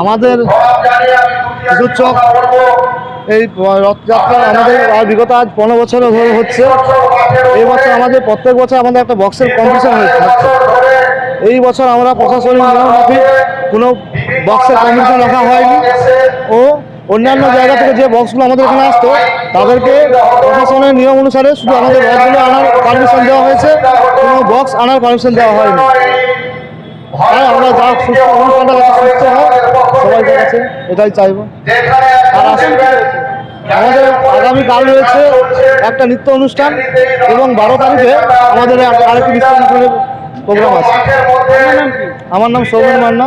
আমাদের সূচক এই রথযাত্রা আমাদের বিগত আজ পনেরো বছর ধরে হচ্ছে। এই বছর আমাদের প্রত্যেক বছর আমাদের একটা বক্সের কম্পিটিশন হয়ে থাকছে। এই বছর আমরা প্রশাসনিক নিয়ম মাফিক কোনো বক্সের কম্পিটিশন রাখা হয়নি ও অন্যান্য জায়গা থেকে যে বক্সগুলো আমাদের এখানে আসতো, তাদেরকে প্রশাসনের নিয়ম অনুসারে শুধু আমাদের রথগুলো আনার পারমিশন দেওয়া হয়েছে। কোনো বক্স আনার পারমিশন দেওয়া হয়নি। হ্যাঁ আমরা যা হয় কাছে এটাই আমাদের আগামী কাল রয়েছে একটা নৃত্য অনুষ্ঠান এবং বারো তারিখে আমাদের আরেকটি অনুষ্ঠানের প্রোগ্রাম আছে। আমার নাম সৌমেন মান্না।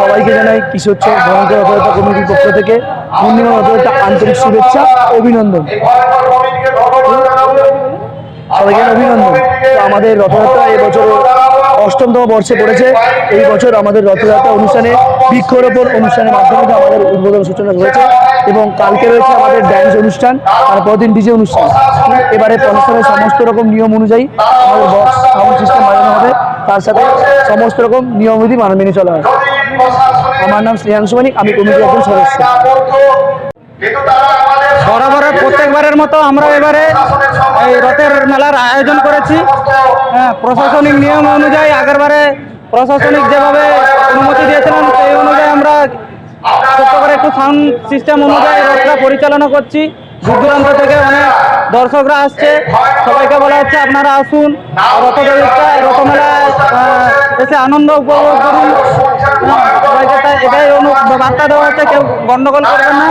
সবাইকে জানাই কিশোরচক ভয়ঙ্কর অপরাধ কমিটির পক্ষ থেকে পূর্ণিমা অপরাধটা আন্তরিক শুভেচ্ছা, অভিনন্দন। সবাইকে অভিনন্দন। আমাদের রথযাত্রা এবছর অষ্টমতম বর্ষে পড়েছে। এই বছর আমাদের রথযাত্রা অনুষ্ঠানে, বৃক্ষরোপণ অনুষ্ঠানের মাধ্যমে আমাদের উদ্বোধন সূচনা হয়েছে এবং কালকে রয়েছে আমাদের ড্যান্স অনুষ্ঠান আর পরদিন ডিজে অনুষ্ঠান। এবারে অনুষ্ঠানের সমস্ত রকম নিয়ম অনুযায়ী আমাদের বক্স সাউন্ড সিস্টেম বাজানো হবে। তার সাথে সমস্ত রকম নিয়মবিধি মানে মেনে চলা হয় আমার নাম শ্রেয়াংশু মানিক, আমি কমিটির একজন সদস্য। বরাবরের প্রত্যেকবারের মতো আমরা এবারে এই রথের মেলার আয়োজন করেছি। হ্যাঁ প্রশাসনিক নিয়ম অনুযায়ী আগেরবারে প্রশাসনিক যেভাবে অনুমতি দিয়েছিলেন সেই অনুযায়ী আমরা ছোট্ট করে একটু সাউন্ড সিস্টেম অনুযায়ী রথটা পরিচালনা করছি। দূর দূরান্ত থেকে অনেক দর্শকরা আসছে। সবাইকে বলা হচ্ছে আপনারা আসুন। রথদড়িটা রথমেলায় আহ, এসে আনন্দ উপভোগ করুন। এটাই বার্তা দেওয়া হচ্ছে কেউ গন্ডগোল করবেন না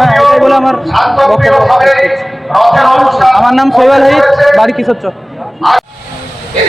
হ্যাঁ বলে আমার আমার নাম শৈবাল হাই বাড়ি কিশোর চক এই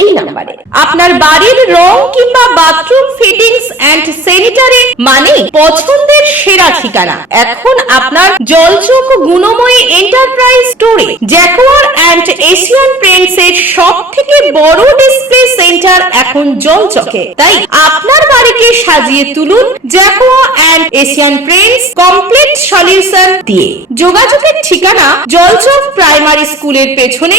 এই নাম্বারে। আপনার বাড়ির রং কিংবা বাথরুম ফিটিংস স্যানিটারি মানে পছন্দের সেরা ঠিকানা। এখন আপনার এন্টারপ্রাইজ স্টোরে জ্যাকোয়ার এশিয়ান এর সব থেকে বড় ডিসপ্লে সেন্টার এখন জলচকে। তাই আপনার বাড়িকে সাজিয়ে তুলুন Jaquar and Asian paints complete solution দিয়ে। যোগাযোগের ঠিকানা জলচক প্রাইমারি স্কুলের পেছনে